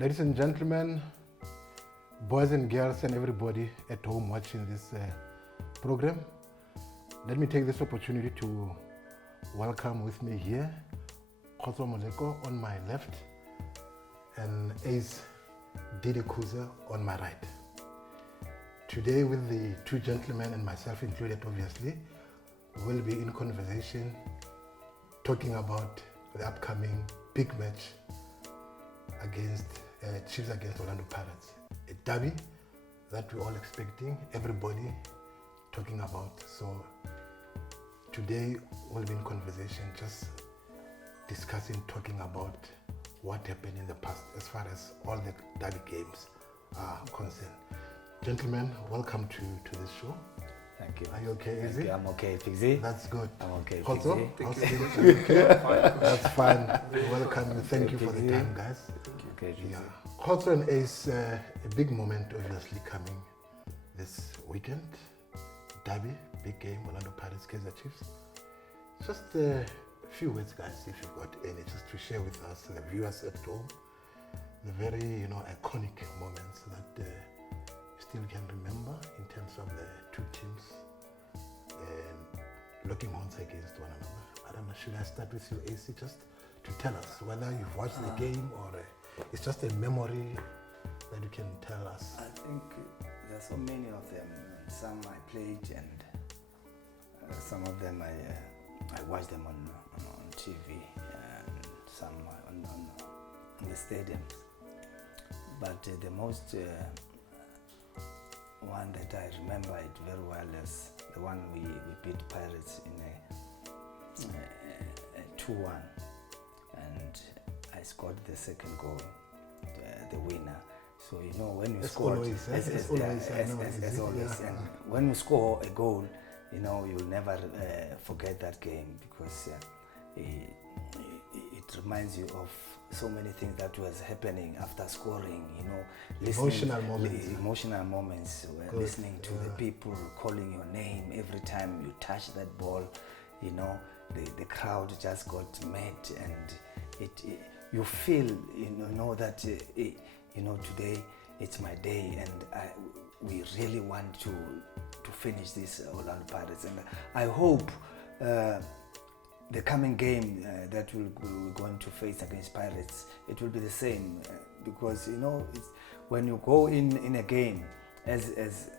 Ladies and gentlemen, boys and girls and everybody at home watching this program, let me take this opportunity to welcome with me here Kgotso Moleko on my left and Ace Khuse on my right. Today with the two gentlemen and myself included obviously, we'll be in conversation talking about the upcoming big match against Chiefs against Orlando Pirates. A derby that we're all expecting, everybody talking about. So today we'll be in conversation just discussing, talking about what happened in the past as far as all the derby games are concerned. Gentlemen, welcome to this show. Thank you. Are you okay, Izzy? I'm okay, Fixie. That's good. I'm okay, Kgotso, Fixie. how's it? Are you okay? That's fine. Welcome. Thank you for the time, guys. Okay, Yeah. Kgotso and Ace, a big moment obviously coming this weekend. Derby, big game, Orlando Pirates, Kaizer Chiefs. Just a few words, guys, if you've got any, just to share with us, the viewers at home, the very, iconic moments that you still can remember in terms of the two teams looking horns against one another. I don't know, should I start with you, AC, just to tell us whether you've watched the game or it's just a memory that you can tell us? I think there are so many of them. Some I played and some of them I watched them on TV and some on the stadiums. But the most one that I remember it very well is the one we beat Pirates in a 2-1, and I scored the second goal, the winner. So when you score, as always, and when you score a goal, you'll never forget that game because it reminds you of so many things that was happening after scoring. Emotional moments. Listening to the people calling your name every time you touch that ball. The crowd just got mad, and you feel that today it's my day, and we really want to finish this Orlando Pirates, and I hope the coming game that we're going to face against Pirates, it will be the same, because it's, when you go in a game as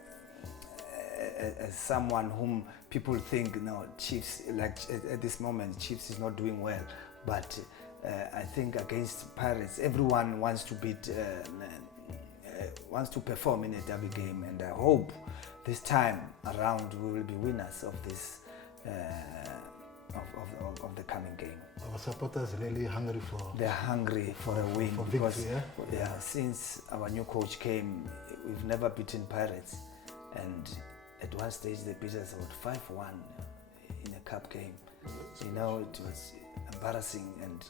someone whom people think Chiefs, like at this moment Chiefs is not doing well, but I think against Pirates everyone wants to beat wants to perform in a derby game, and I hope this time around we will be winners of this of the coming game. Our supporters are really hungry for... They're hungry for a win, for because victory, since our new coach came, we've never beaten Pirates, and at one stage they beat us about 5-1 in a cup game. It was embarrassing, and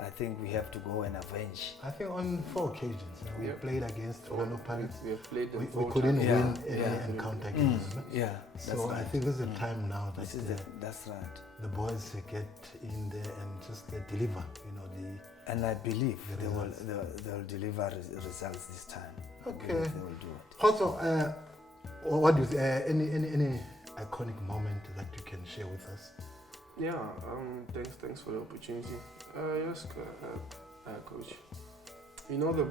I think we have to go and avenge. I think on 4 occasions we played against Orlando Pirates. We have played them we couldn't win any encounter against them. Yeah, so I think this is the time now that that's right. The boys get in there and just deliver, and I believe the they'll deliver results this time. Okay. They will do it. Also, what do you any iconic moment that you can share with us? Yeah, thanks for the opportunity. Yes, Coach. The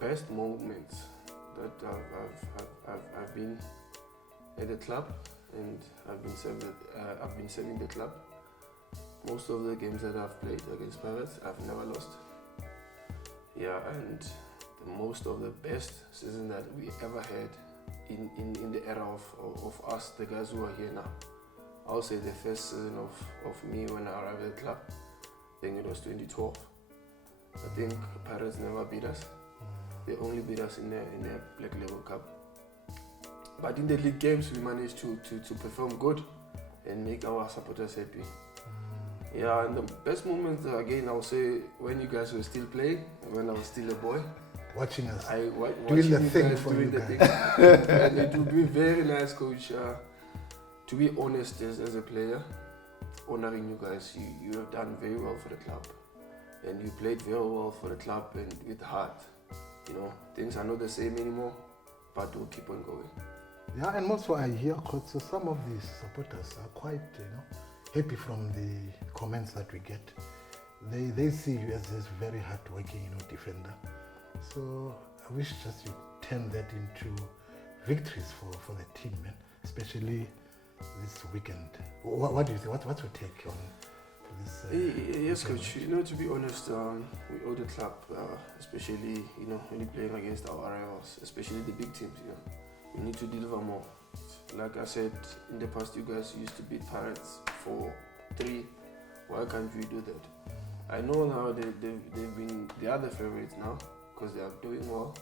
best moments that I've been at the club, and I've been serving the club. Most of the games that I've played against Pirates, I've never lost. Yeah, and most of the best season that we ever had in the era of us, the guys who are here now. I'll say the first season of me when I arrived at the club, I think it was 2012. I think Pirates never beat us. They only beat us in the Black Label Cup. But in the league games, we managed to perform good and make our supporters happy. Yeah, and the best moments, again, I'll say when you guys were still playing, when I was still a boy. Watching us. Doing the thing for you guys. And it would be very nice, Coach, to be honest as a player, honoring you guys. You have done very well for the club. And you played very well for the club and with heart. things are not the same anymore, but we'll keep on going. Yeah, and also I hear Kgotso, some of these supporters are quite, happy from the comments that we get. They see you as this very hard-working, defender. So I wish just you turn that into victories for the team, man. Especially this weekend. What do you think? What's your take on this? Yes, coach. To be honest, we owe the club, especially when you're playing against our rivals, especially the big teams. We need to deliver more. Like I said in the past, you guys used to beat Pirates 4-3. Why can't we do that? I know now they've been the other favorites now because they are doing well.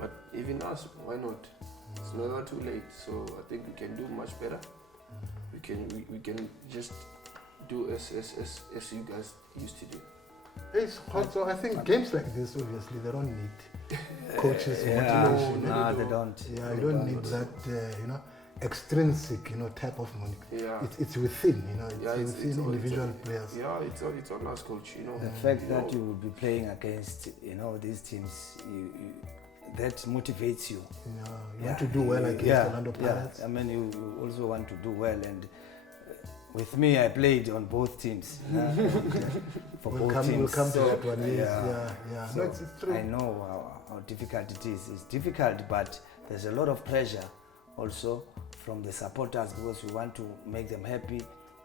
But even us, why not? It's never too late. So I think we can do much better. We can just do as you guys used to do. Yes, so I think games like this, obviously, they don't need coaches' motivation. No, they don't. Yeah, you don't need that, extrinsic, type of motivation. Yeah. It's within, it's within individual players. Yeah, it's on us, coach. The fact that you will be playing against, these teams, that motivates you. You want to do well against Orlando Pirates. I mean, you also want to do well, and with me, I played on both teams. For both teams. We'll come to that one. Yeah. So it's true. I know how difficult it is. It's difficult, but there's a lot of pressure also from the supporters because we want to make them happy,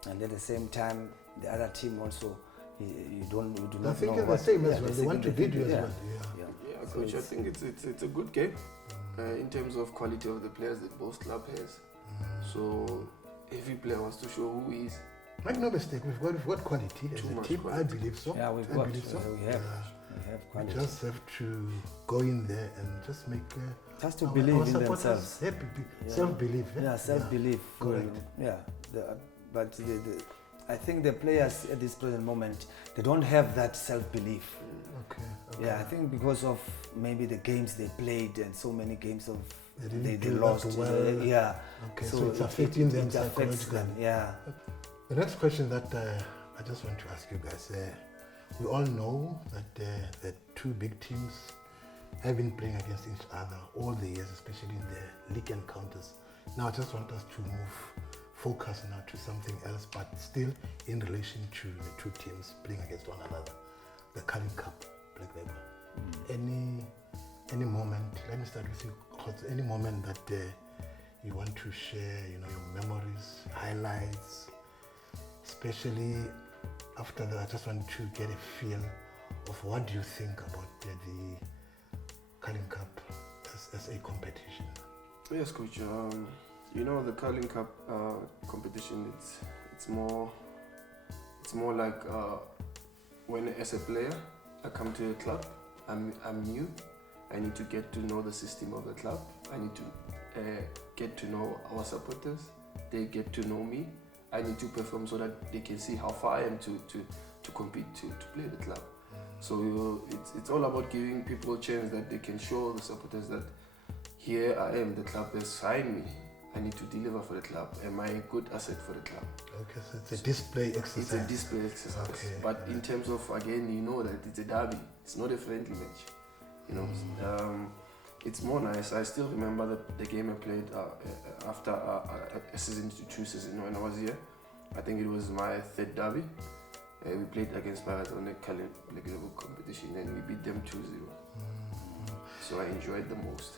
and at the same time, the other team also, you do not know. I think the same as well. They want to beat you as well. Yeah, coach. I think it's a good game in terms of quality of the players that both club has. So every player wants to show who he is. Make no mistake, we've got quality as a team. Quality. I believe so. Yeah, we have quality. We just have to go in there and just make just to believe in themselves. Happy, self-belief. Yeah, self-belief. Correct. But I think the players at this present moment, they don't have that self-belief. Okay. Yeah, I think because of maybe the games they played and so many games of they lost. Well. Okay, so it's affecting them psychologically. Yeah. The next question that I just want to ask you guys, we all know that the two big teams have been playing against each other all the years, especially in the league encounters. Now I just want us to focus now to something else, but still in relation to the two teams playing against one another. The Carling Cup, Black Label. Any moment, let me start with you, Kgotso, any moment that you want to share, your memories, highlights, especially after that, I just want to get a feel of what do you think about the Carling Cup as a competition. Yes, coach. The Carling Cup competition, it's more like when as a player I come to a club, I'm new. I need to get to know the system of the club. I need to get to know our supporters. They get to know me. I need to perform so that they can see how far I am to compete to play the club. So it's all about giving people a chance that they can show the supporters that here I am, the club has signed me. I need to deliver for the club. Am I a good asset for the club? Okay, so it's a display exercise. It's a display exercise. Okay. But in terms of, again, that it's a derby. It's not a friendly match. It's more nice. I still remember the game I played after a season to 2 seasons when I was here. I think it was my third derby. We played against Pirates on the Carling competition and we beat them 2-0. So I enjoyed the most.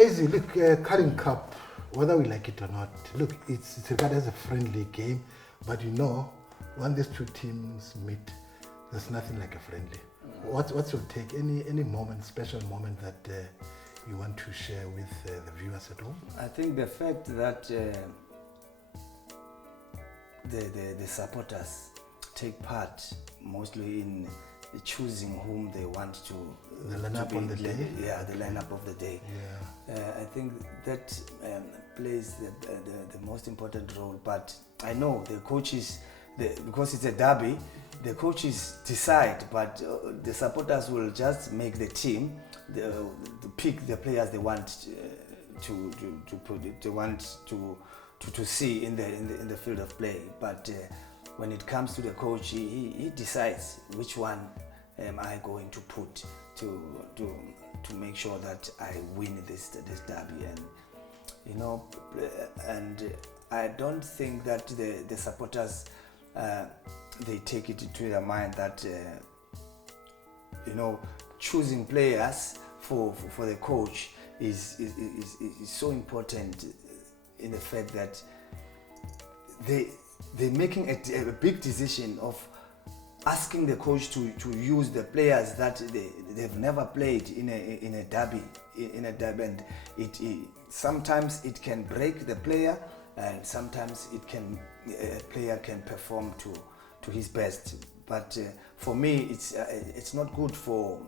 Easy, look, Carling Cup, whether we like it or not, look, it's regarded as a friendly game, but when these two teams meet, there's nothing like a friendly. What's your take? Any moment, special moment that you want to share with the viewers at home? I think the fact that the supporters take part mostly in choosing whom they want to the lineup on the day. Yeah, the lineup of the day. Yeah. I think that plays the most important role. But I know the coaches, because it's a derby, the coaches decide, but the supporters will just make the team, to pick the players they want to see in the field of play. But when it comes to the coach, he decides which one am I going to put to make sure that I win this derby? And you know, and I don't think that the supporters they take it to their mind that you know, choosing players for the coach is so important in the fact that they're making a big decision of asking the coach to use the players that they've never played in a derby, and it sometimes it can break the player, and sometimes a player can perform to his best. But for me, it's not good for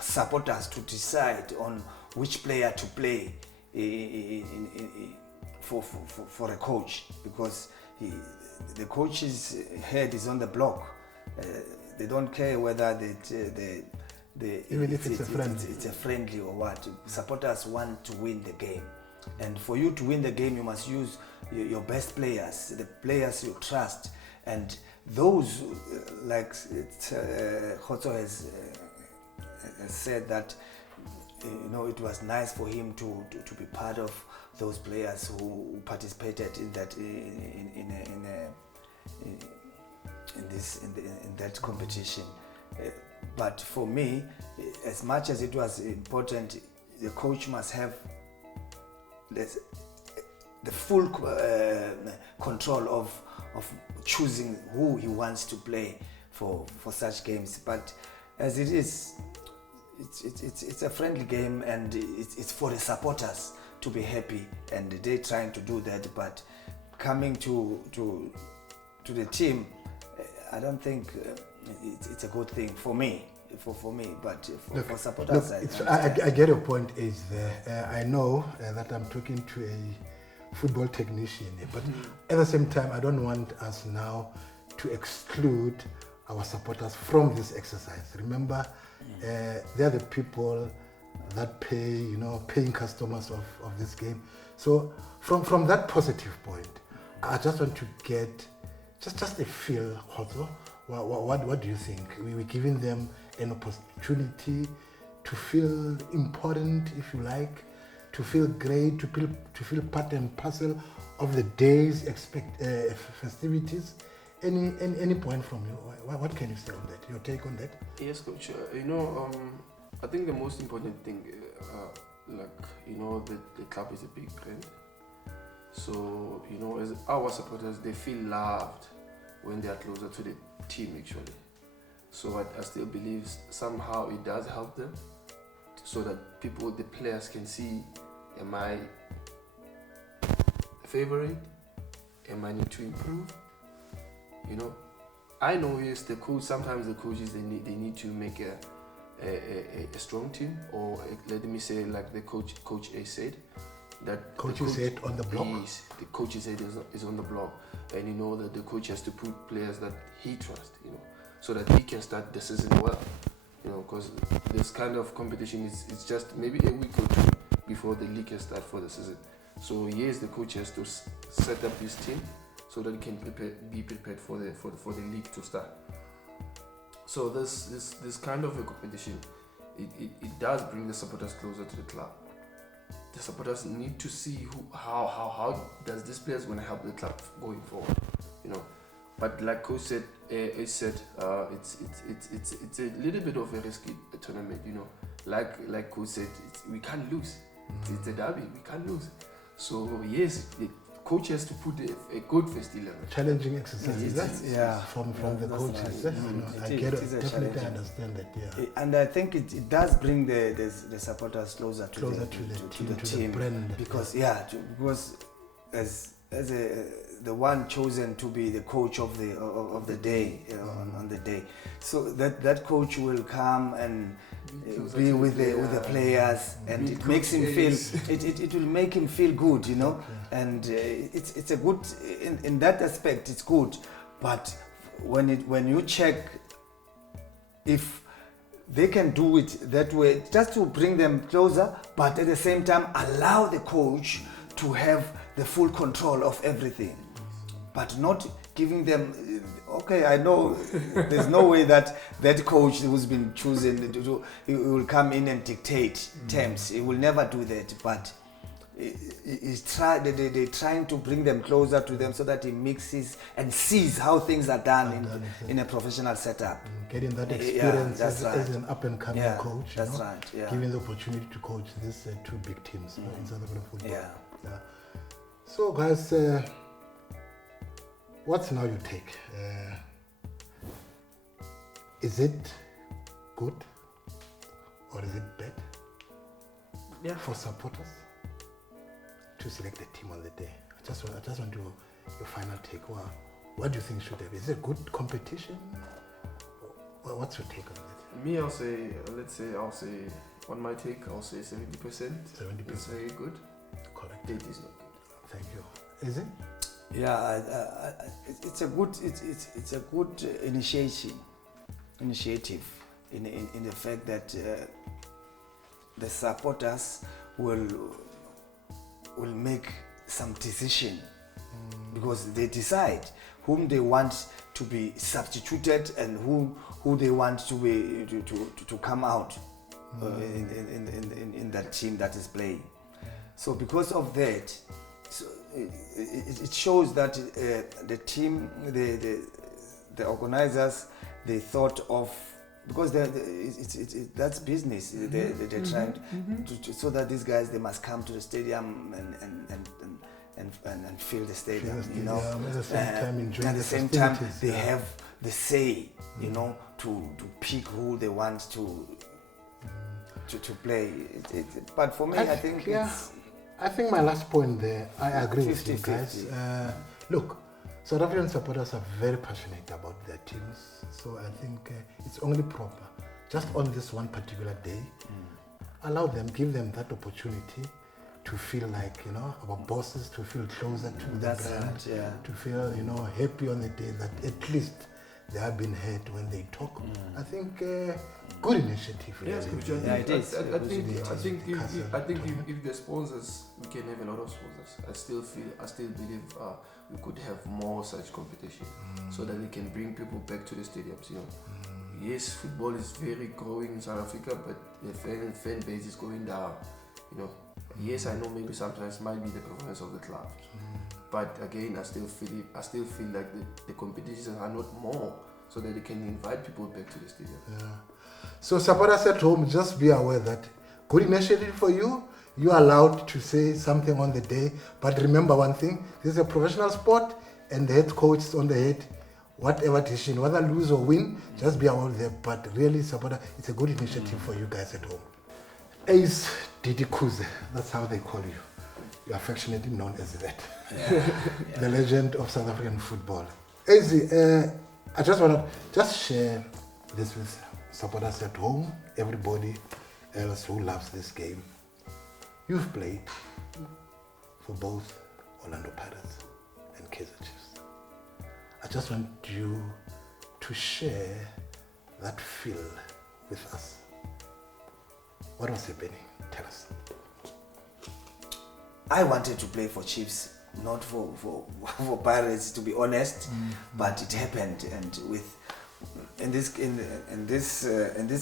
supporters to decide on which player to play for a coach, because the coach's head is on the block. They don't care whether even if it's a friendly or what. Supporters want to win the game, and for you to win the game, you must use your best players, the players you trust, and those like Kgotso has said that you know, it was nice for him to be part of those players who participated in that in that competition. But for me, as much as it was important, the coach must have the full control of choosing who he wants to play for such games. But as it is, it's a friendly game, and it's for the supporters to be happy, and they're trying to do that. But coming to the team, I don't think it's a good thing for me. For me, but for supporters, I get your point, is there. I know that I'm talking to a football technician, but at the same time, I don't want us now to exclude our supporters from this exercise. Remember, they're the people that pay, you know, paying customers of this game. So from that positive point, I just want to get just a feel, Kgotso. What do you think? We're giving them an opportunity to feel important, if you like, to feel great, to feel part and parcel of the day's festivities. Any point from you? What can you say on that? Your take on that? Yes, coach. You know, I think the most important thing, like, you know, the club is a big brand. So, you know, as our supporters, they feel loved when they are closer to the team, actually. So I still believe somehow it does help them, so that the players can see, am I a favorite? Am I need to improve? You know, I know, yes, sometimes the coaches, they need to make a strong team, or let me say, like the coach A said, that coach said on the block. Yes, the coach said is on the block, and you know that the coach has to put players that he trusts, you know, so that he can start the season well, you know, because this kind of competition is just maybe a week or two before the league can start for the season. So yes, the coach has to set up his team so that he can be prepared for the league to start. So this kind of a competition, it does bring the supporters closer to the club. The supporters need to see how does this player going to help the club going forward, you know. But like Coach said, it's a little bit of a risky tournament, you know. Like Coach said, we can't lose. It's a derby, we can't lose. So yes, the coach has to put a good first 11. Challenging exercises. From the coaches. Right. I get it. Definitely understand that. Yeah. And I think it does bring the supporters closer to the team, the brand. Because as the one chosen to be the coach of the day on the day, so that coach will come and be with the players, and it makes him feel it will make him feel good, you know. And it's a good in that aspect, it's good. But when you check if they can do it that way, just to bring them closer, but at the same time allow the coach to have the full control of everything, but not giving them, okay, I know there's no way that coach who's been chosen he will come in and dictate terms. He will never do that, but they're trying to bring them closer to them so that he mixes and sees how things are done in a professional setup. Getting that experience as an up-and-coming coach. That's right. Yeah. Giving the opportunity to coach these two big teams in South African football. Yeah. So, guys, what's now your take? Is it good or is it bad for supporters to select the team on the day? I just want your final take. What do you think should have? Is it a good competition? What's your take on that? Me, I'll say, on my take, I'll say 70%. 70%. It's very good. Correct. 80 is not good. Thank you. Is it? Yeah, it's a good initiative in the fact that the supporters will make some decision because they decide whom they want to be substituted and who they want to be to come out in that team that is playing. So because of that, so it shows that the team, the organizers, they thought of, because that's business. They're trying to so that these guys, they must come to the stadium and fill the stadium, you know. At the same time, enjoying at the same time, they have the say, you know, to pick who they want to play. But for me, I think I think my last point there, I agree 50, with you guys. Look, South African supporters are very passionate about their teams, so I think it's only proper, just on this one particular day, allow them, give them that opportunity to feel like, you know, our bosses, to feel closer to the brand, to feel, you know, happy on the day that at least they have been heard when they talk. I think good initiative. Yes, really. it is. I think if the sponsors, we can have a lot of sponsors. I still believe we could have more such competition so that they can bring people back to the stadiums. You know, yes, football is very growing in South Africa, but the fan base is going down. You know, yes, I know maybe sometimes might be the performance of the club, but again, I still feel like the competitions are not more, so that they can invite people back to the stadium. Yeah. So supporters at home, just be aware that good initiative for you. You are allowed to say something on the day, but remember one thing: this is a professional sport, and the head coach is on the head. Whatever decision, whether lose or win, just be aware of that. But really, supporter, it's a good initiative for you guys at home. Ace Didi Khuse, that's how they call you. You're affectionately known as that. The legend of South African football. Ace, I just want to share this with supporters at home, everybody else who loves this game. You've played for both Orlando Pirates and Kaizer Chiefs. I just want you to share that feel with us. What was happening? Tell us. I wanted to play for Chiefs, not for Pirates, to be honest, but it happened, and in this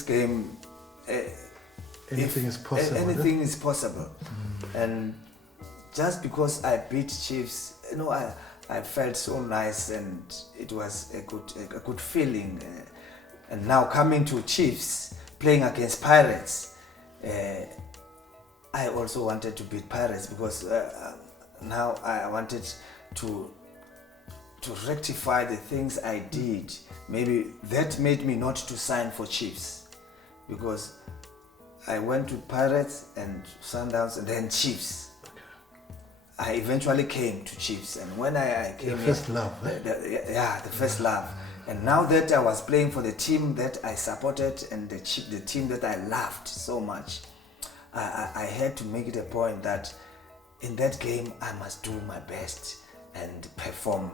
game, anything is possible. Anything is possible, and just because I beat Chiefs, you know, I felt so nice, and it was a good feeling. And now coming to Chiefs, playing against Pirates, I also wanted to beat Pirates because now I wanted to rectify the things I did. Maybe that made me not to sign for Chiefs, because I went to Pirates and Sundowns and then Chiefs. I eventually came to Chiefs, and when I came, the first love, the first love. And now that I was playing for the team that I supported and the team that I loved so much, I had to make it a point that in that game I must do my best and perform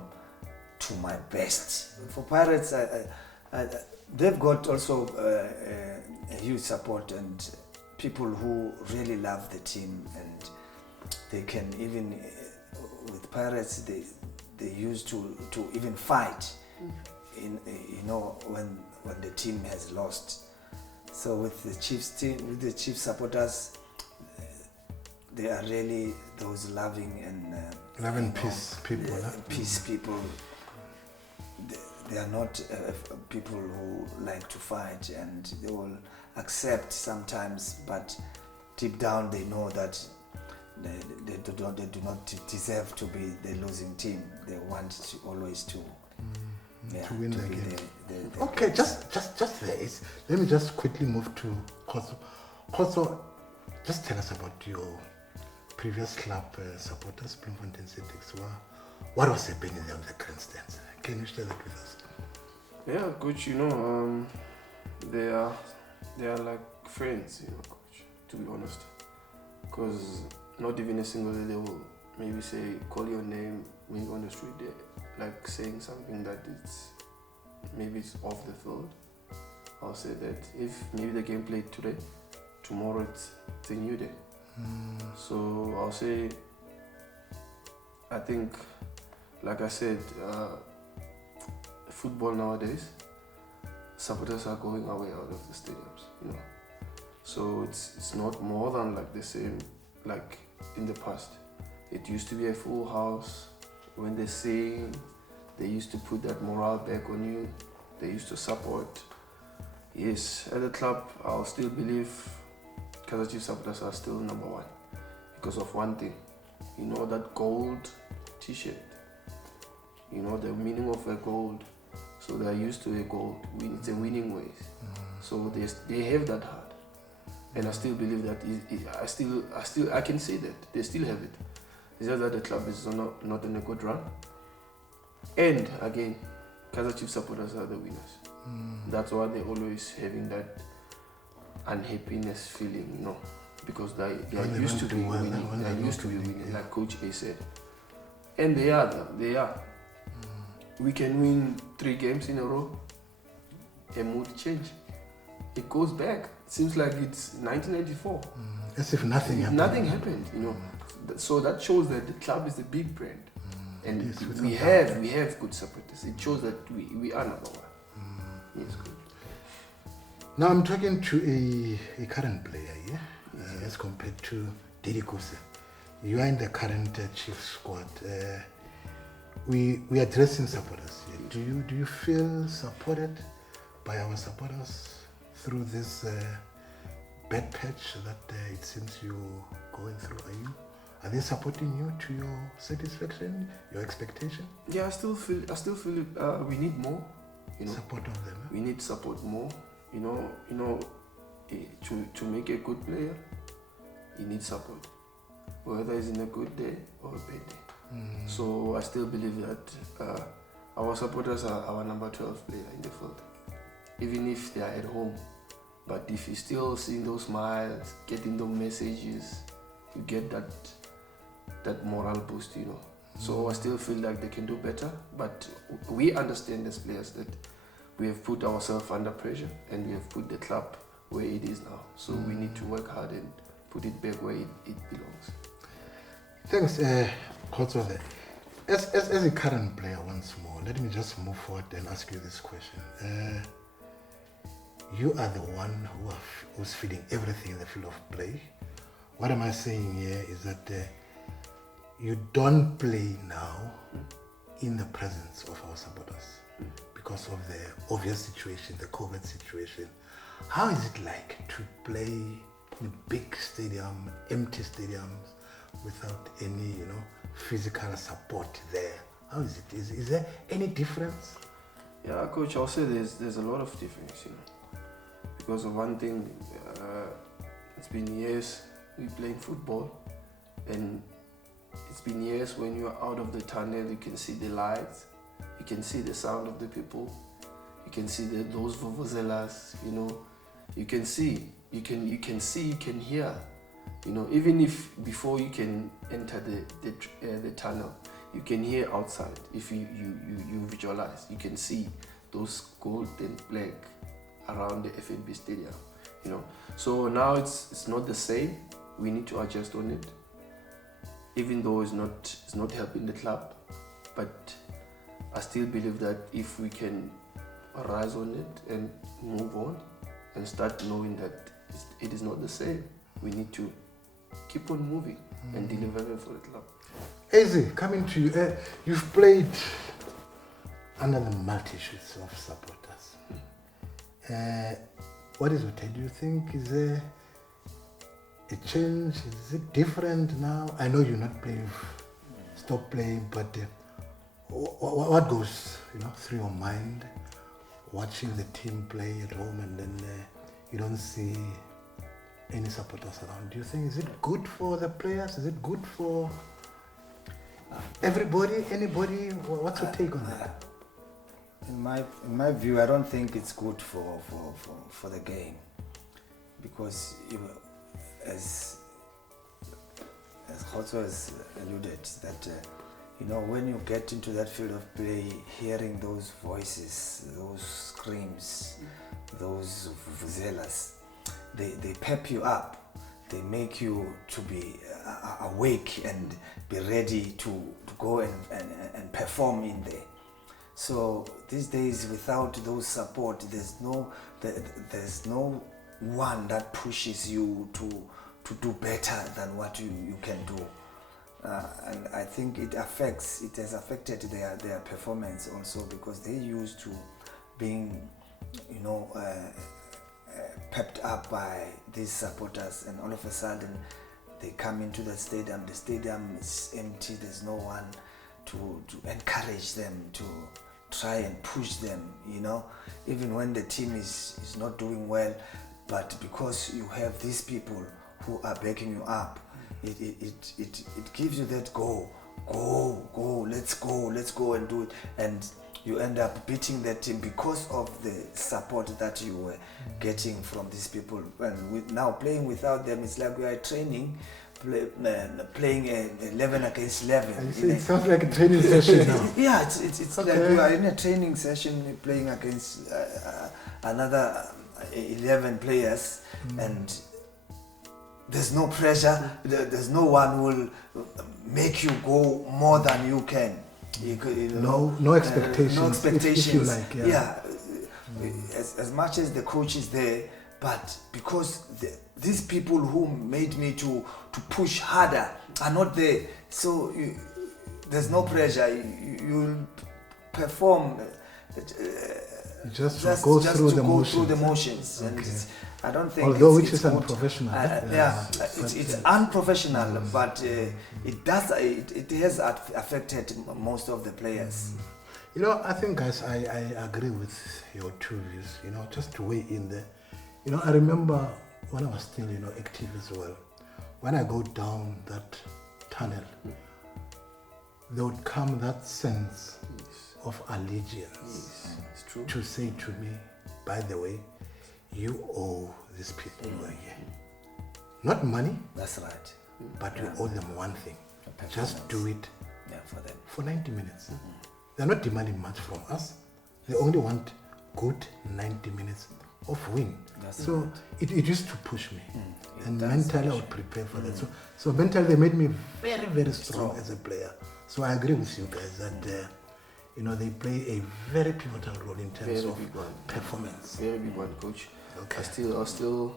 to my best. For Pirates, they've got also a huge support and people who really love the team, and they can even with Pirates they they used to even fight in when the team has lost. So with the Chiefs team, with the Chiefs supporters, they are really those loving and peace people. Peace people. They are not people who like to fight, and they will accept sometimes, but deep down they know that they do not deserve to be the losing team. They want to always to win to the be game. the Okay, just there is. Let me just quickly move to Kgotso. Kgotso, just tell us about your previous club supporters, Bloemfontein Celtics. What was happening there on the grandstands? Can you share that with us? Yeah, coach, they are like friends, coach, to be honest. Because not even a single day they will maybe say, call your name when you're on the street, they're like saying something that maybe it's off the field. I'll say that if maybe the game played today, tomorrow it's a new day. So I'll say, I think, like I said, football nowadays, supporters are going away out of the stadiums, So it's not more than like the same like in the past. It used to be a full house. When they sing, they used to put that morale back on you. They used to support. Yes, at the club, I'll still believe Kaizer Chiefs supporters are still number one because of one thing. That gold t-shirt. The meaning of a gold. So they are used to a gold. It's a winning ways. So they have that heart. And I still believe that I can say that they still have it. It's just that the club is not in a good run. And again, Kaizer Chiefs supporters are the winners. That's why they're always having that unhappiness feeling, because they are used to be winning. They are used to be winning, like Coach A said. And they are. We can win 3 games in a row. A mood change. It goes back. It seems like it's 1994. As if nothing happened. Nothing happened, So that shows that the club is a big brand. And we have good supporters. It shows that we are number one. Yes, good. Now I'm talking to a current player, as compared to Khuse. You are in the current Chiefs squad. We are addressing supporters here. Do you feel supported by our supporters through this bad patch that it seems you're going through? Are they supporting you to your satisfaction, your expectation? Yeah, I still feel it. We need more. Support of them. We need support more. To make a good player, you need support, whether it's in a good day or a bad day. So I still believe that our supporters are our number 12 player in the field, even if they are at home. But if you still seeing those smiles, getting those messages, you get that moral boost, So I still feel like they can do better, but we understand as players that we have put ourselves under pressure and we have put the club where it is now. So we need to work hard and put it back where it belongs. Thanks, Kgotso. As a current player once more, let me just move forward and ask you this question. You are the one who's feeling everything in the field of play. What am I saying here is that you don't play now in the presence of our supporters because of the obvious situation, the COVID situation. How is it like to play in big stadium, empty stadiums, without any, physical support there? How is it? Is there any difference? Yeah, Coach, I'll say there's a lot of difference, because of one thing, it's been years we playing football, and it's been years when you're out of the tunnel, you can see the lights, you can see the sound of the people, you can see those vuvuzelas, you can see, you can hear, even if before you can enter the tunnel, you can hear outside. If you visualize, you can see those gold and black around the FNB stadium, So now it's not the same. We need to adjust on it. Even though it's not helping the club, but I still believe that if we can rise on it and move on and start knowing that it is not the same, we need to keep on moving and delivering for the club. Ntsie, coming to you, you've played under the multitudes of supporters. What is it? Do you think is there a change? Is it different now? I know you're not playing, stop playing, but what goes through your mind watching the team play at home and then you don't see any supporters around? Do you think is it good for the players? Is it good for everybody? Anybody? What's your take on that? In my view, I don't think it's good for the game, because as Kgotso has alluded, that when you get into that field of play, hearing those voices, those screams, those vuvuzelas, they pep you up. They make you to be awake and be ready to go and perform in there. So these days, without those support, there's no one that pushes you to do better than what you can do. And I think it has affected their performance also, because they used to being pepped up by these supporters, and all of a sudden they come into the stadium is empty, there's no one to encourage them, to try and push them, even when the team is not doing well. But because you have these people who are backing you up, it gives you that go, let's go and do it, and you end up beating that team because of the support that you were getting from these people. And now playing without them, it's like we are training, playing 11 against 11. It sounds like a training session now. Yeah, it's okay. Like we are in a training session playing against another 11 players, and there's no pressure. There's no one who will make you go more than you can. No expectations. No expectations. If you like, yeah. As much as the coach is there, but because these people who made me to push harder are not there, so there's no pressure. You perform. Just go through the motions. Okay. And I don't think, although which is unprofessional. It's unprofessional, but it has affected most of the players. I think, guys, I agree with your two views. Just to weigh in there. I remember when I was still active as well. When I go down that tunnel, there would come that sense of allegiance to say to me, by the way, you owe these people who are here. Not money. That's right. But you owe them one thing. Just do it for them. For 90 minutes. They're not demanding much from us. They only want good 90 minutes of win. So right. it used to push me. And mentally I would prepare for that. So mentally they made me very, very strong as a player. So I agree with you guys that they play a very pivotal role in terms of performance. Very big one, coach. Okay. I still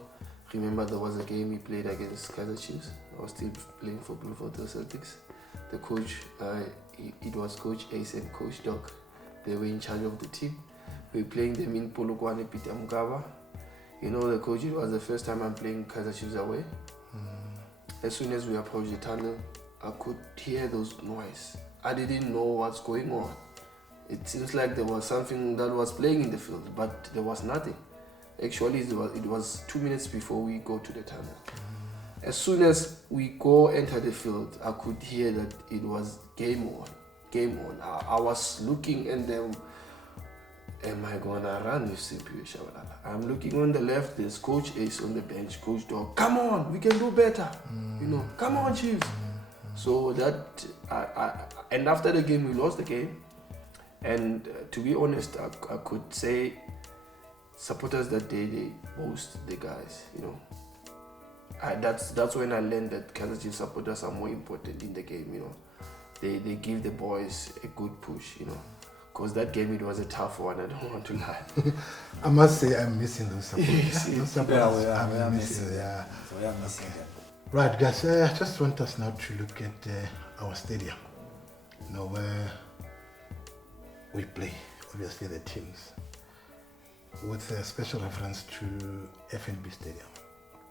remember there was a game we played against Kaizer Chiefs. I was still playing for Bloemfontein Celtics. The coach, it was Coach Ace and Coach Doc. They were in charge of the team. We were playing them in Polokwane, Pitamukaba. The coach, it was the first time I'm playing Kaizer Chiefs away. As soon as we approached the tunnel, I could hear those noise. I didn't know what's going on. It seems like there was something that was playing in the field, but there was nothing. Actually, it was 2 minutes before we go to the tunnel. As soon as we enter the field, I could hear that it was game on. I was looking at them. Am I gonna run with CPU Shabalala? I'm looking on the left, there's Coach Ace on the bench, Coach Dog. Come on, we can do better. Come on, Chiefs. So that, and after the game, we lost the game. And to be honest, I could say supporters that day, they boast the guys, That's when I learned that Kaizer Chiefs supporters are more important in the game, they give the boys a good push, you know. Because that game, it was a tough one, I don't want to lie. I must say I'm missing those supporters. Yes, Those yes. supporters, we I'm are missing, missing them. yeah. So we are missing them. Right, guys, I just want us now to look at our stadium. You know, where we play, obviously the teams, with a special reference to FNB Stadium.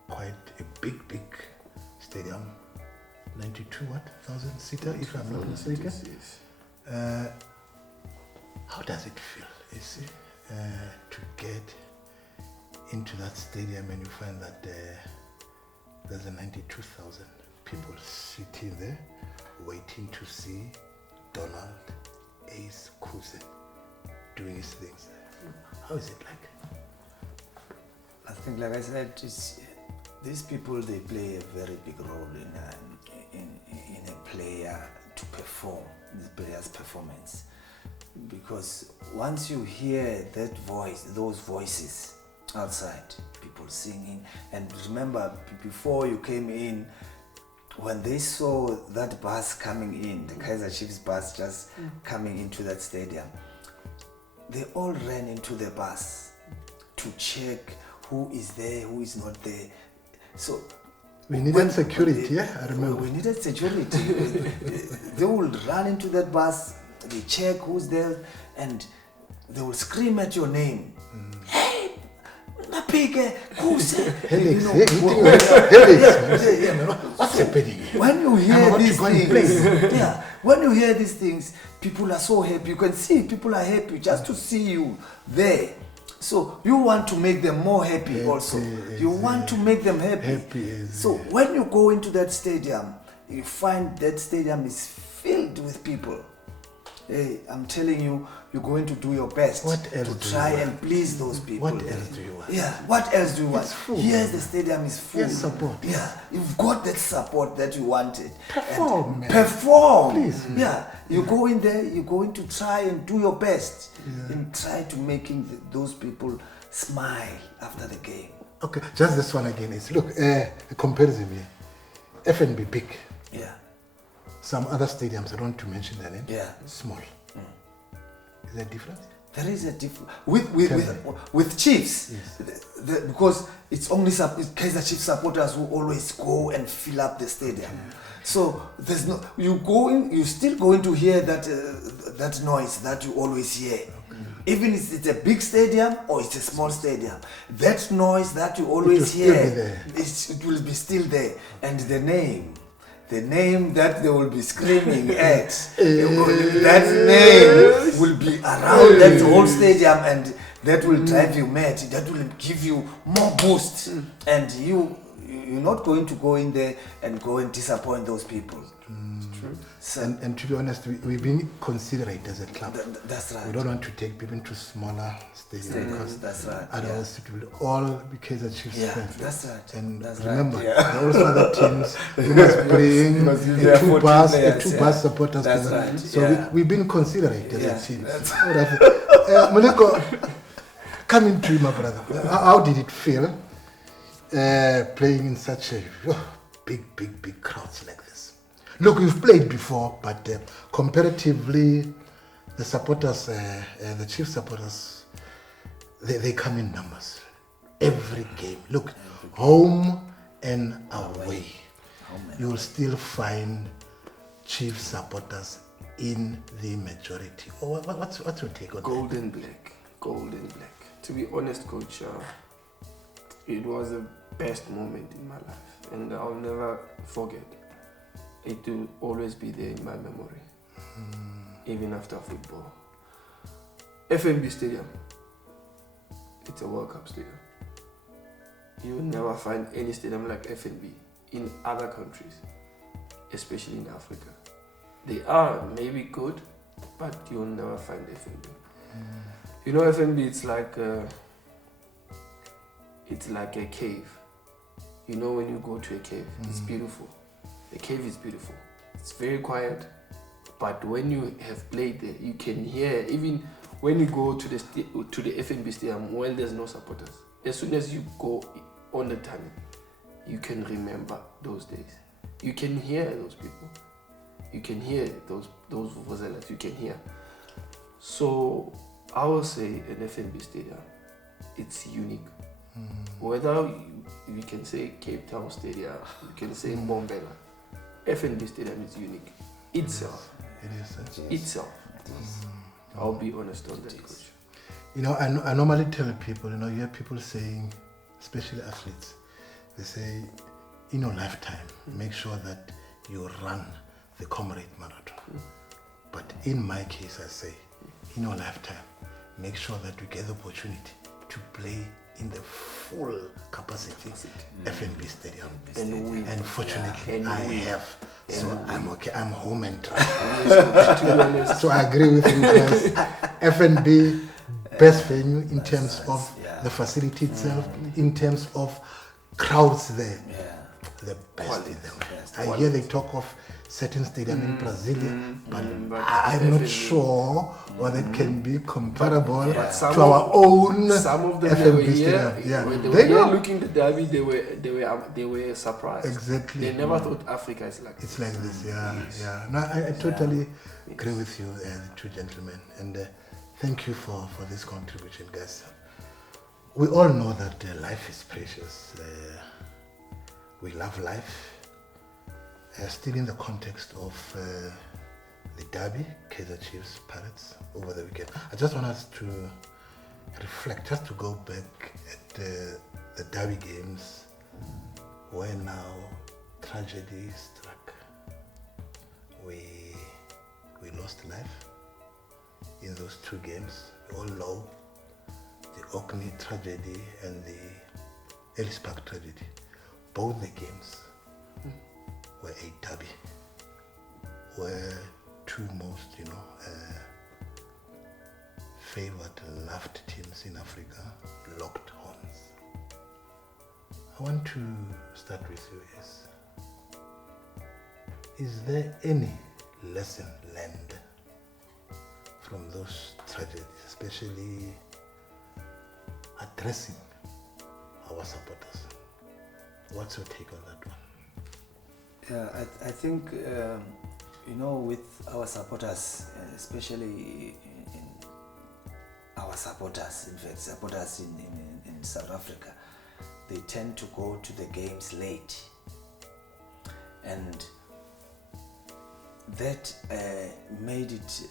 Quite a big stadium, 92,000 seater, if I'm not mistaken. Yes. How does it feel, you see, to get into that stadium and you find that there's a 92,000 people sitting there waiting to see Donald Ace Khuse doing his things? How is it like? I think, like I said, these people, they play a very big role in a player to perform, the player's performance. Because once you hear that voice, those voices outside, people singing, and remember, before you came in, when they saw that bus coming in, the Kaizer Chiefs bus just coming into that stadium, they all ran into the bus to check who is there, who is not there. So we needed security, yeah, I remember. We needed security. They would run into that bus, they check who's there, and they will scream at your name. Hey, Maphike, Khuse. Helix, what's happening here? When you hear these things, when you hear these things, people are so happy. You can see people are happy just to see you there. So you want to make them more happy also. You want to make them happy. So when you go into that stadium, you find that stadium is filled with people. Hey, I'm telling you, you're going to do your best to try and please those people. What else do you want? Yeah, what else do you want? It's full. Yes, the stadium is full. Yes, support. Yeah, you've got that support that you wanted. Perform, man. Perform. Please. Yeah, you go in there, you're going to try and do your best and try to making those people smile after the game. Okay, just this one again. Is look, a comparison here. FNB big. Yeah. Some other stadiums, I don't want to mention their name. Yeah. Small. Is there a difference? There is a difference with Chiefs, because it's only Kaizer Chiefs supporters who always go and fill up the stadium. So there's no, you still going to hear that noise that you always hear. Even if it's a big stadium or it's a small stadium, that noise that you always hear, it will be still there. And the name that they will be screaming at, that name will be around that whole stadium, and that will drive you mad. That will give you more boost, and you're not going to go in there and go and disappoint those people. True. So, and to be honest, we've been considerate as a club. That's right. We don't want to take people into smaller stadiums because That's right. otherwise it will all be Kaizer Chiefs fans. That's right. And that's remember, right. there are also other teams who must bring two bus supporters. That's right. So we've been considerate as a team. Moleko, coming to you, my brother, how did it feel playing in such a big crowds like this? Look, we've played before, but comparatively, the supporters, the Chiefs supporters, they come in numbers. Every game. Look, home and away. You'll still find Chiefs supporters in the majority. What's your take on Gold and black. To be honest, coach, it was the best moment in my life, and I'll never forget. It will always be there in my memory, even after football. FNB Stadium, it's a World Cup stadium. You will never find any stadium like FNB in other countries, especially in Africa. They are maybe good, but you'll never find FNB. You know, FNB, it's like a cave. You know, when you go to a cave, it's beautiful. The cave is beautiful. It's very quiet, but when you have played there, you can hear, even when you go to the FNB Stadium, well, there's no supporters. As soon as you go on the tunnel, you can remember those days. You can hear those people. you can hear those vuvuzelas, you can hear. So I will say an FNB stadium, it's unique. Whether you can say Cape Town Stadium, you can say Mbombela, FNB Stadium is unique itself. It is. Itself. I'll be honest on that, coach. You know, I normally tell people, you know, you hear people saying, especially athletes, they say, in your lifetime, make sure that you run the Comrade Marathon. But in my case, I say, in your lifetime, make sure that you get the opportunity to play in the full capacity FNB Stadium. And fortunately, I have. So I'm okay. I'm home and dry. So I agree with you guys. FNB, best venue in terms of the facility itself, in terms of crowds there. The best in them. I hear they talk of certain stadium in Brazil, but I'm not sure whether it can be comparable to our own Some of them FNB stadium. When they were looking at the derby, they were surprised. Exactly. They never thought Africa is like It's like this, yeah. No, I totally agree with you, the two gentlemen, and thank you for this contribution, guys. We all know that life is precious. We love life. Still in the context of the derby, Kaizer Chiefs Pirates over the weekend. I just want us to reflect, just to go back at the derby games where now tragedy struck. We lost life in those two games. We all know the Orkney tragedy and the Ellis Park tragedy. Both the games were a derby, were two most, favored, loved teams in Africa locked horns. I want to start with you. Is there any lesson learned from those tragedies, especially addressing our supporters? What's your take on that one? Yeah, I think, with our supporters, especially in our supporters, in fact, supporters in South Africa, they tend to go to the games late. And that made it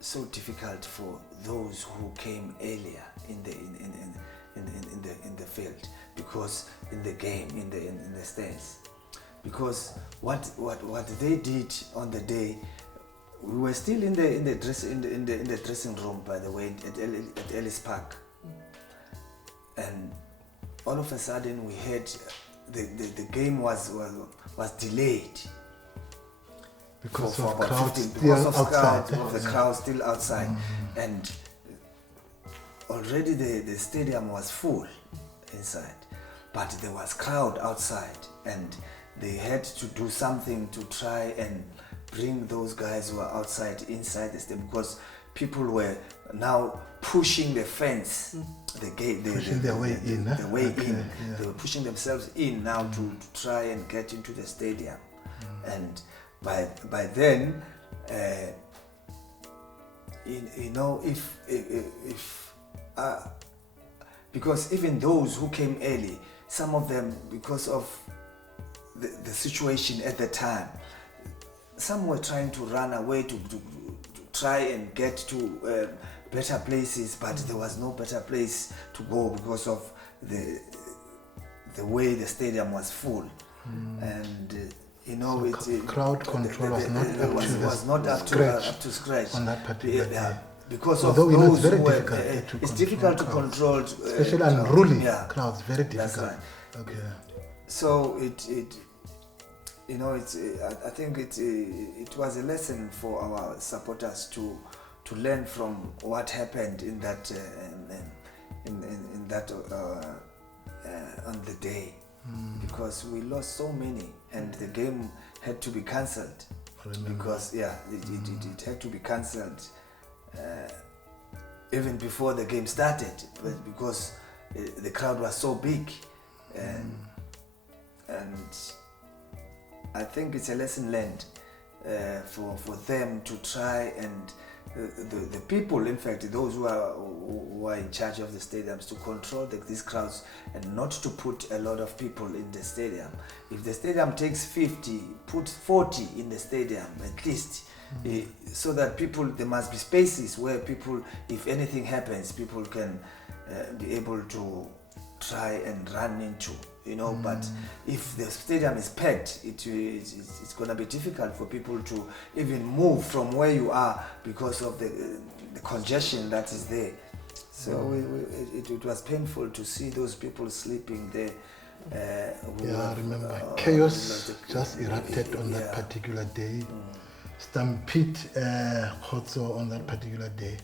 so difficult for those who came earlier in the field, because in the game, in the stands, because what they did on the day, we were still in the dressing room, by the way, at Ellis Park, and all of a sudden we heard the game was delayed because for of about crowds 15, still because of outside. the crowd still outside, and already the stadium was full inside, but there was crowd outside, and they had to do something to try and bring those guys who were outside inside the stadium, because people were now pushing the fence, the gate, Pushing their way in. the way Okay, in. yeah. They were pushing themselves in now to try and get into the stadium, and by then, because even those who came early, some of them, because of the situation at the time, some were trying to run away to try and get to better places, but there was no better place to go because of the way the stadium was full, and crowd control was not up to scratch on that particular day. Because Although of those it's very who were, difficult it's difficult to crowds. control, Especially unruly crowds, very difficult. That's right. Okay. So I think it was a lesson for our supporters to learn from what happened in that on the day, because we lost so many, and the game had to be cancelled because it had to be cancelled even before the game started, but because the crowd was so big, and I think it's a lesson learned for them to try and the people, in fact, those who are in charge of the stadiums, to control these crowds and not to put a lot of people in the stadium. If the stadium takes 50, put 40 in the stadium at least, so that people, there must be spaces where people, if anything happens, people can be able to try and run into, but if the stadium is packed, it's going to be difficult for people to even move from where you are because of the congestion that is there. So it was painful to see those people sleeping there. I remember chaos just erupted on that particular day. Stampede Kgotso on that particular day.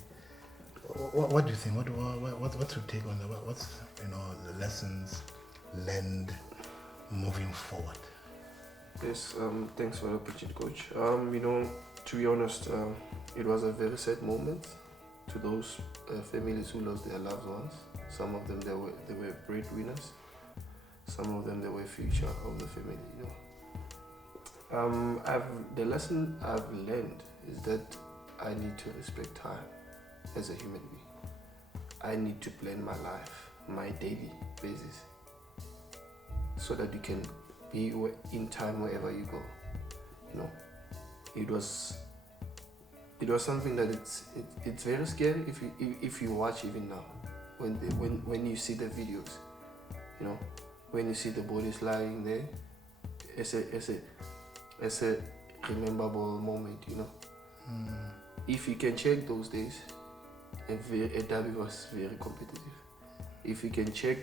What do you think? What's your take on that? What's the lessons learned moving forward? Yes, thanks for the opportunity, Coach. To be honest, it was a very sad moment to those families who lost their loved ones. Some of them they were breadwinners. Some of them they were future of the family. The lesson I've learned is that I need to respect time as a human being. I need to plan my life, my daily basis, so that you can be in time wherever you go. It was something that it's very scary if you watch even now, when you see the videos, when you see the bodies lying there, as a rememberable moment, If you can check those days, a derby was very competitive. If you can check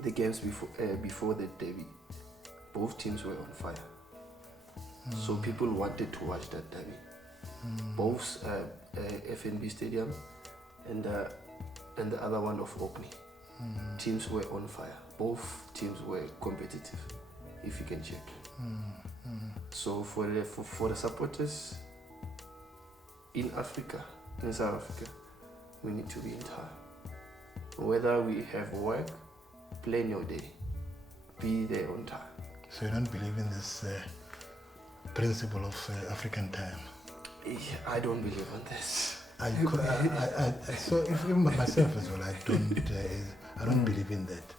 the games before the derby, both teams were on fire. So people wanted to watch that derby. Both FNB Stadium and the other one of Orkney. Teams were on fire. Both teams were competitive, if you can check. So for the supporters in Africa, in South Africa, we need to be in time. Whether we have work, plan your day, be there on time. So you don't believe in this principle of African time? I don't believe in this. So even myself as well, I don't believe in that.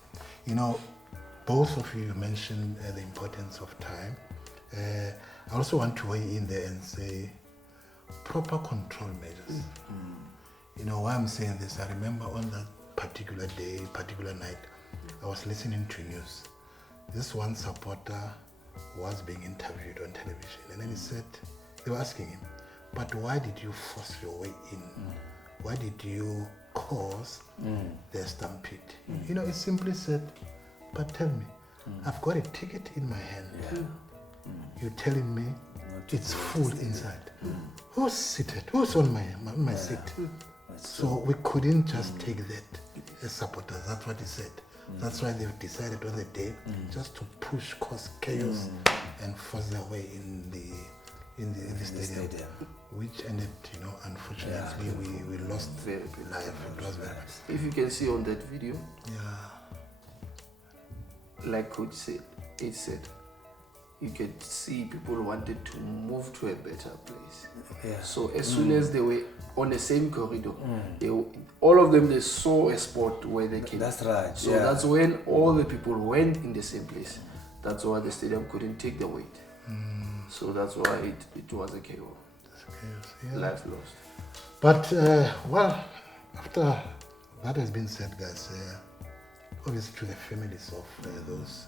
Both of you mentioned the importance of time. I also want to weigh in there and say proper control measures. Why I'm saying this, I remember on that particular day, particular night, I was listening to news. This one supporter was being interviewed on television, and then he said, they were asking him, but why did you force your way in? Why did you cause the stampede? He simply said, but tell me, I've got a ticket in my hand. You're telling me it's full inside. Who's seated? Who's on my seat? So we couldn't just take that as supporters. That's what he said. That's why they've decided on the day just to cause chaos and force their way in the stadium, which ended, unfortunately, we lost life. It was very bad. If you can see on that video, like Coach said, you can see people wanted to move to a better place. So as soon as they were on the same corridor, all of them, they saw a spot where they came. That's right. So that's when all the people went in the same place. That's why the stadium couldn't take the weight. So that's why it was a chaos. Life lost. But after that has been said, guys, obviously to the families of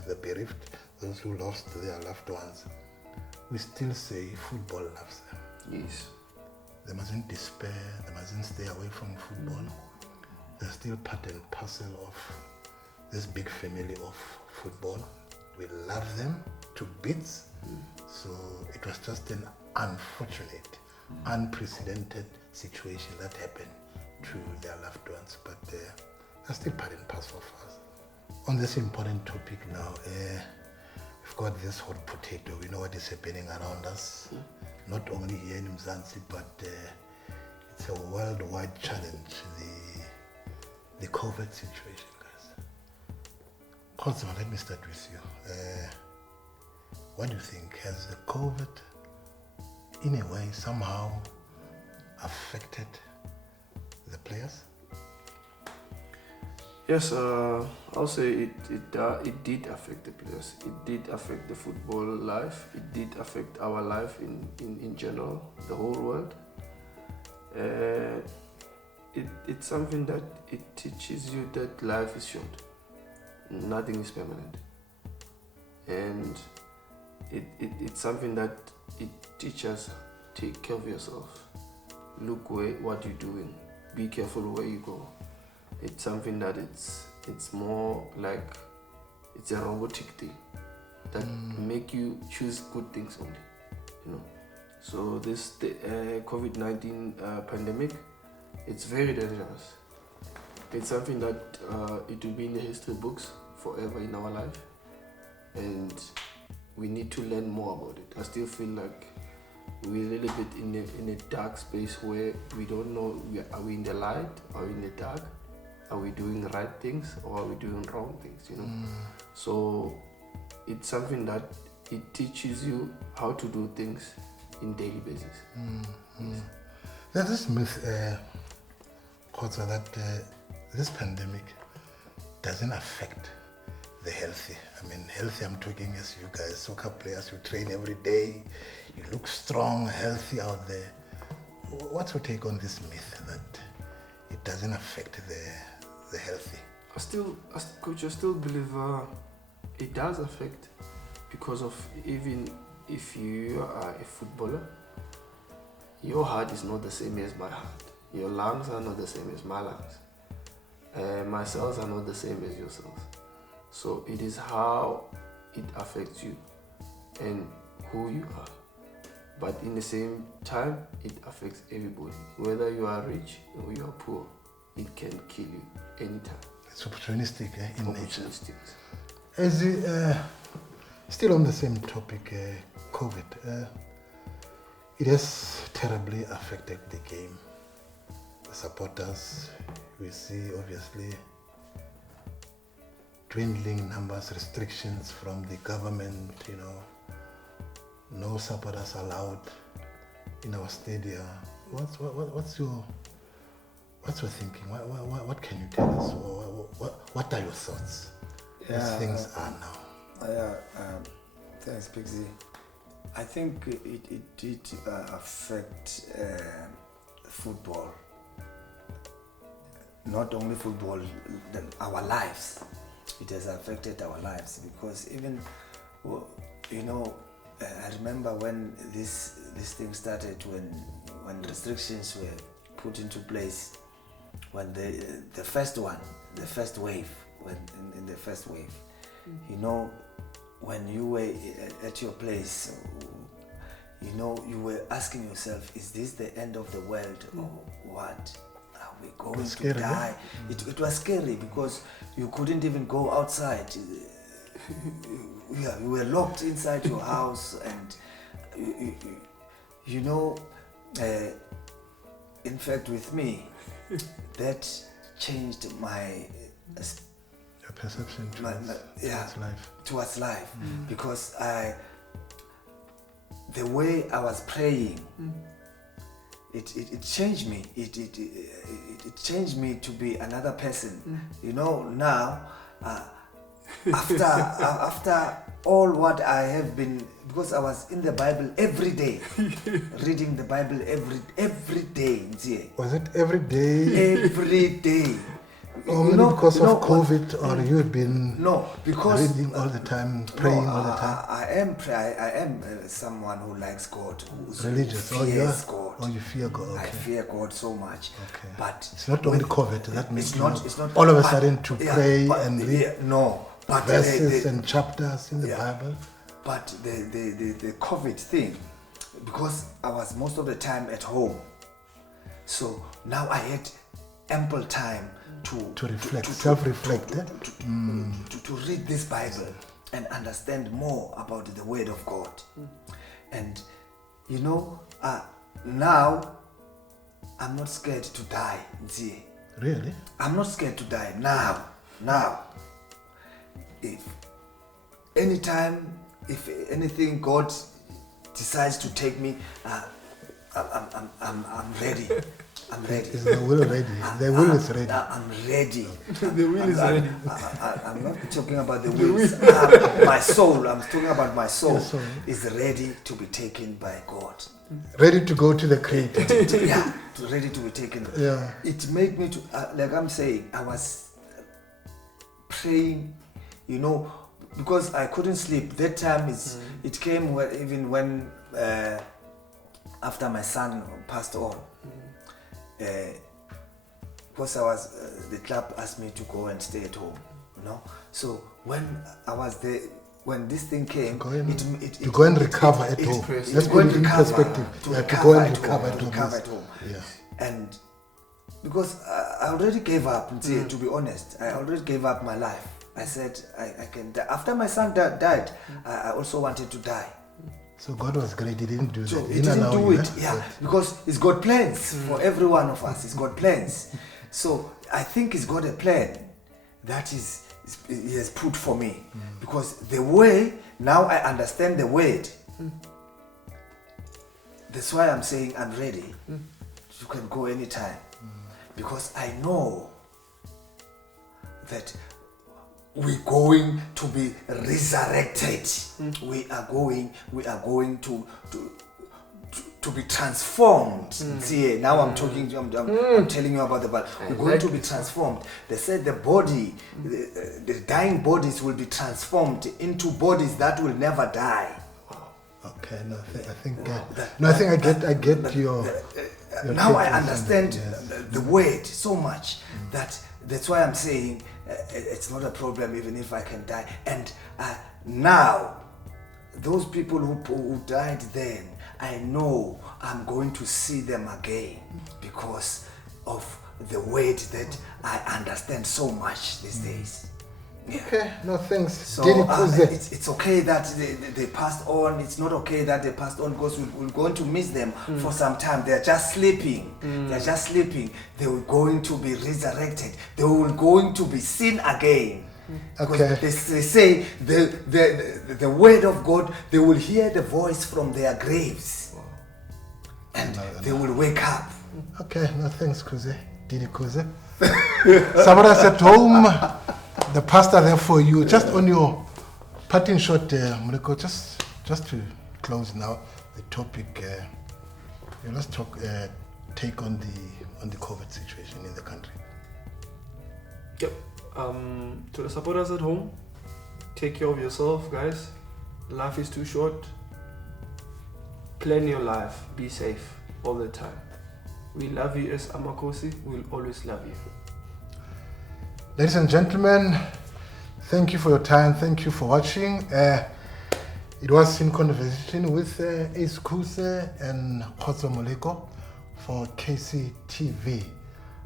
the bereaved, those who lost their loved ones, we still say football loves them. Yes. They mustn't despair, they mustn't stay away from football. They're still part and parcel of this big family of football. We love them to bits. So it was just an unfortunate, unprecedented situation that happened to their loved ones, but they're still part and parcel of us. On this important topic now, we've got this hot potato. We know what is happening around us, not only here in Ntsie, but it's a worldwide challenge, the COVID situation, guys. Kgotso, let me start with you. what do you think? Has the COVID, in a way, somehow affected the players? Yes, I'll say it did affect the players. It did affect the football life. It did affect our life in general, the whole world. It's something that it teaches you that life is short. Nothing is permanent. And it's something that it teaches, take care of yourself. Look what you're doing. Be careful where you go. It's something that it's more like it's a robotic thing that make you choose good things only, you know. So this COVID-19 pandemic, it's very dangerous. It's something that it will be in the history books forever in our life, and we need to learn more about it. I still feel like we're a little bit in a dark space where we don't know, are we in the light or in the dark? Are we doing the right things or are we doing wrong things, you know? So it's something that it teaches you how to do things in daily basis. Yes. There's this myth, Kgotso, that this pandemic doesn't affect the healthy. I mean, healthy, I'm talking as you guys, soccer players, you train every day, you look strong, healthy out there. What's your take on this myth that it doesn't affect the healthy? Coach, I still believe it does affect, because of, even if you are a footballer, your heart is not the same as my heart. Your lungs are not the same as my lungs. My cells are not the same as your cells. So it is how it affects you and who you are. But in the same time, it affects everybody. Whether you are rich or you are poor, it can kill you anytime. It's opportunistic in nature. Opportunistic. As still on the same topic, COVID, it has terribly affected the game. The supporters, we see obviously dwindling numbers, restrictions from the government, you know, no supporters allowed in our stadia. What's your thinking? What can you tell us? What are your thoughts as things are now? Thanks, Pixie. I think it did affect football. Not only football, our lives. It has affected our lives, because even, you know, I remember when this thing started, when restrictions were put into place, when the first wave, in the first wave, you know, when you were at your place, you know, you were asking yourself, is this the end of the world or what? Are we going to die? It was scary, because you couldn't even go outside. You were locked inside your house, and you know, in fact, with me, that changed my your perception towards life, because the way I was praying, it changed me. It changed me to be another person. You know, now after all what I have been, because I was in the Bible every day, reading the Bible every day. Ntsie. Was it every day? Every day. Or maybe because of COVID, or you have been reading all the time, praying all the time? I am someone who likes God, who's religious, who fears God. Oh, you fear God. Okay. I fear God so much. Okay. But it's not only COVID. That means it's not all of a sudden to pray and read but verses and chapters in the Bible. But the COVID thing, because I was most of the time at home, so now I had ample time to reflect, self-reflect, to read this Bible and understand more about the Word of God. And you know, now I'm not scared to die. Ntsie. Really? I'm not scared to die now. If anytime if anything God decides to take me, I'm ready. I'm ready. Is the will ready? The will is ready. I'm ready. The will is ready. I'm not talking about the will. My soul. I'm talking about my soul. Your soul. Is ready to be taken by God. Ready to go to the Creator. Ready to be taken. Yeah. It made me to, like I'm saying, I was praying, because I couldn't sleep. That time it came even when after my son passed on. Because the club asked me to go and stay at home, So when I was there, when this thing came, to go and recover at home. Let's put it in perspective. To go and recover at home. Yeah. And because I already gave up, Ntsie, to be honest, I already gave up my life. I said I can die. After my son died, I also wanted to die. So God was great. He didn't do So that. He didn't do it, because He's got plans for every one of us. He's got plans. So I think He's got a plan that He has put for me, because the way now I understand the word. That's why I'm saying I'm ready. You can go anytime, because I know that we're going to be resurrected. We are going to be transformed. See, now I'm talking. I'm telling you about the body. We're going to be transformed. They said the body, the dying bodies will be transformed into bodies that will never die. Okay, I think I get your now I understand the word so much that's why I'm saying it's not a problem even if I can die. And now those people who died then, I know I'm going to see them again because of the word that I understand so much these days. Yeah. Okay, no thanks. So it's okay that they passed on. It's not okay that they passed on, because we're going to miss them for some time. They're just sleeping. They're just sleeping. They were going to be resurrected. They were going to be seen again. Okay. They say the word of God, they will hear the voice from their graves. And they will wake up. Okay, no thanks, Khuse. Didi Khuse. Somebody's at home. The pastor there for you. Just on your parting shot, Moleko, just to close now the topic. Let's take on the COVID situation in the country. Yep. To the supporters at home, take care of yourself, guys. Life is too short. Plan your life. Be safe all the time. We love you as Amakosi. We'll always love you. Ladies and gentlemen, thank you for your time. Thank you for watching. It was in conversation with Ace Khuse and Kgotso Moleko for KCTV.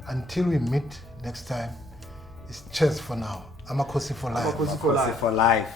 Until we meet next time, it's cheers for now. Amakosi for life. Amakosi for life.